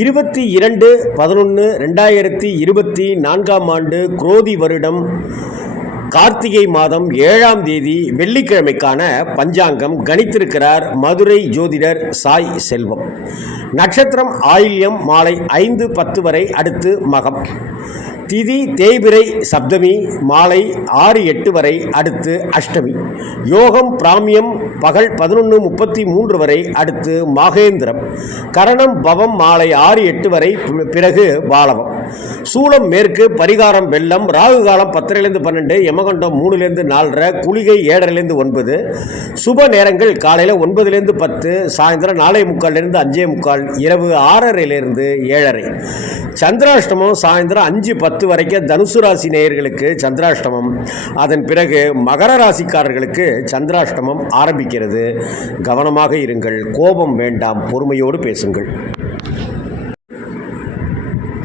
இருபத்தி இரண்டு பதினொன்று ரெண்டாயிரத்தி இருபத்தி நான்காம் ஆண்டு குரோதி வருடம் கார்த்திகை மாதம் ஏழாம் தேதி வெள்ளிக்கிழமைக்கான பஞ்சாங்கம் கணித்திருக்கிறார் மதுரை ஜோதிடர் சாய் செல்வம். நட்சத்திரம் ஆயில்யம் மாலை ஐந்து பத்து வரை அடுத்து மகம். திதி தேய்பிரை சப்தமி மாலை ஆறு எட்டு வரை அடுத்து அஷ்டமி. யோகம் பிராமியம் பகல் பதினொன்று முப்பத்தி மூன்று வரை அடுத்து மகேந்திரம். கரணம் பவம் மாலை ஆறு எட்டு வரை பிறகு பாலவம். சூளம் மேற்கு பரிகாரம் வெள்ளம் ராகு காலம் பத்தரைலேருந்து பன்னெண்டு யமகண்டம் மூணுலேருந்து நாலரை குளிகை ஏழரைலேருந்து ஒன்பது சுப நேரங்கள் காலையில் ஒன்பதுலேருந்து பத்து சாயந்தரம் நாலே முக்கால்லேருந்து அஞ்சே முக்கால் இரவு ஆறரைலேருந்து ஏழரை. சந்திராஷ்டமம் சாயந்தரம் அஞ்சு பத்து வரைக்கும் தனுசு ராசி நேயர்களுக்கு சந்திராஷ்டமம். அதன் பிறகு மகர ராசிக்காரர்களுக்கு சந்திராஷ்டமம் ஆரம்பிக்கிறது. கவனமாக இருங்கள். கோபம் வேண்டாம். பொறுமையோடு பேசுங்கள்.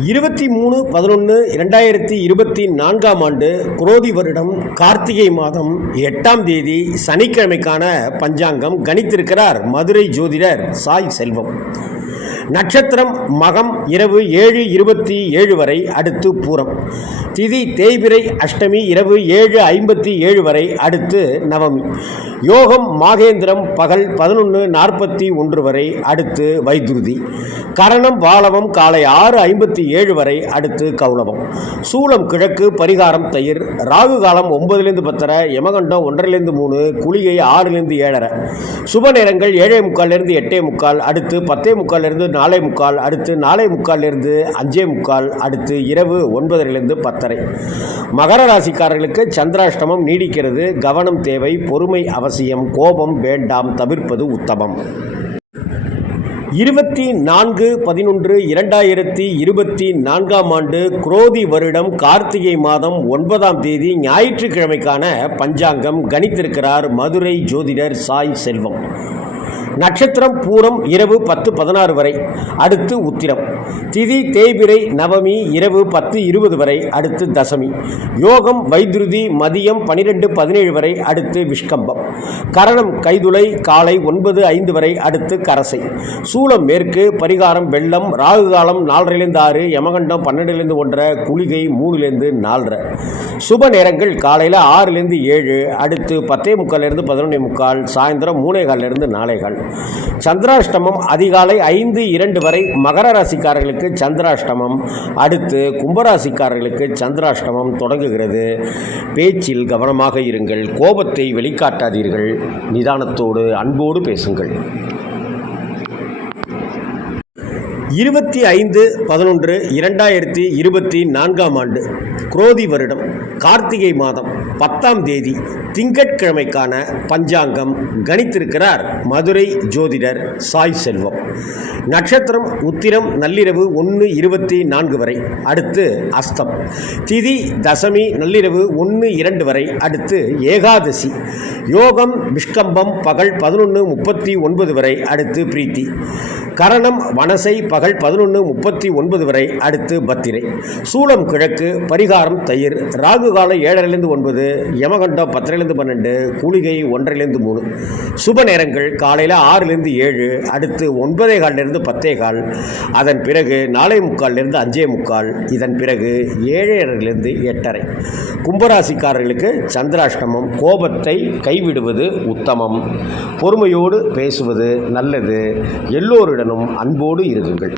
இருபத்தி மூணு பதினொன்று இரண்டாயிரத்தி இருபத்தி நான்காம் ஆண்டு குரோதி வருடம் கார்த்திகை மாதம் எட்டாம் தேதி சனிக்கிழமைக்கான பஞ்சாங்கம் கணித்திருக்கிறார் மதுரை ஜோதிடர் சாய் செல்வம். நட்சத்திரம் மகம் இரவு ஏழு இருபத்தி ஏழு வரை அடுத்து பூரம். திதி தேய்பிரை அஷ்டமி இரவு ஏழு ஐம்பத்தி ஏழு வரை அடுத்து நவமி. யோகம் மாகேந்திரம் பகல் பதினொன்று நாற்பத்தி ஒன்று வரை அடுத்து வைதுருதி. கரணம் பாலவம் காலை ஆறு ஐம்பத்தி ஏழு வரை அடுத்து கௌளவம். சூலம் கிழக்கு பரிகாரம் தயிர். ராகு காலம் ஒன்பதுலேருந்து பத்தரை யமகண்டம் ஒன்றரைலேருந்து மூணு குளிகை ஆறுலேருந்து ஏழரை. சுப நேரங்கள் ஏழே முக்கால்லேருந்து எட்டே முக்கால் அடுத்து பத்தே முக்கால்லேருந்து நாலே முக்கால் அடுத்து நாலே முக்கால்லேருந்து அஞ்சே முக்கால் அடுத்து இரவு ஒன்பதரைலேருந்து பத்தரை. மகர ராசிக்காரர்களுக்கு சந்திராஷ்டமம் நீடிக்கிறது. கவனம் தேவை பொறுமை அவசியம். கோபம் வேண்டாம் தவிர்ப்பது உத்தமம். இருபத்தி நான்கு பதினொன்று இரண்டாயிரத்தி இருபத்தி நான்காம் ஆண்டு குரோதி வருடம் கார்த்திகை மாதம் ஒன்பதாம் தேதி ஞாயிற்றுக்கிழமைக்கான பஞ்சாங்கம் கணித்திருக்கிறார் மதுரை ஜோதிடர் சாய் செல்வம். நட்சத்திரம் பூரம் இரவு பத்து பதினாறு வரை அடுத்து உத்திரம். திதி தேய்பிரை நவமி இரவு பத்து இருபது வரை அடுத்து தசமி. யோகம் வைத்ருதி மதியம் பனிரெண்டு பதினேழு வரை அடுத்து விஷ்கம்பம். கரணம் கைதுளை காலை ஒன்பது ஐந்து வரை அடுத்து கரசை. சூலம் மேற்கு பரிகாரம் வெள்ளம் ராகு காலம் நாலரைலேருந்து ஆறு யமகண்டம் பன்னெண்டுலேருந்து ஒன்றரை குளிகை மூணுலேருந்து நாலரை. சுப நேரங்கள் காலையில் ஆறுலேருந்து ஏழு அடுத்து பத்தே முக்கால்லேருந்து பதினொன்றே முக்கால் சாயந்தரம் மூணே கால்லேருந்து நாலே கால். சந்திராஷ்டமம் அதிகாலை ஐந்து இரண்டு வரை மகர ராசிக்காரர்களுக்கு சந்திராஷ்டமம். அடுத்து கும்பராசிக்காரர்களுக்கு சந்திராஷ்டமம் தொடங்குகிறது. பேச்சில் கவனமாக இருங்கள் கோபத்தை வெளிக்காட்டாதீர்கள். நிதானத்தோடு அன்போடு பேசுங்கள். இருபத்தி ஐந்து பதினொன்று இரண்டாயிரத்தி இருபத்தி நான்காம் ஆண்டு குரோதி வருடம் கார்த்திகை மாதம் பத்தாம் தேதி திங்கட்கிழமைக்கான பஞ்சாங்கம் கணித்திருக்கிறார் மதுரை ஜோதிடர் சாய் செல்வம். நட்சத்திரம் உத்திரம் நள்ளிரவு ஒன்று இருபத்தி நான்கு வரை அடுத்து அஸ்தம். திதி தசமி நள்ளிரவு ஒன்று இரண்டு வரை அடுத்து ஏகாதசி. யோகம் விஷ்கம்பம் பகல் பதினொன்று முப்பத்தி ஒன்பது வரை அடுத்து பிரீத்தி. கரணம் வனசை பகல் பதினொன்று முப்பத்தி ஒன்பது வரை அடுத்து பத்திரை. சூளம் கிழக்கு பரிகாரம் தயிர். ராகு காலம் ஏழரைலேருந்து ஒன்பது யமகண்டம் பத்தரைலேருந்து பன்னெண்டு கூலிகை ஒன்றரைலேருந்து மூணு. சுப நேரங்கள் காலையில் ஆறுலேருந்து ஏழு அடுத்து ஒன்பதே காலிலிருந்து பத்தே கால். அதன் பிறகு நாலே முக்கால்லேருந்து அஞ்சே முக்கால். இதன் பிறகு ஏழரைலேருந்து எட்டரை. கும்பராசிக்காரர்களுக்கு சந்திராஷ்டமம் கோபத்தை கைவிடுவது உத்தமம். பொறுமையோடு பேசுவது நல்லது. எல்லோருடனும் அன்போடு இருங்கள்.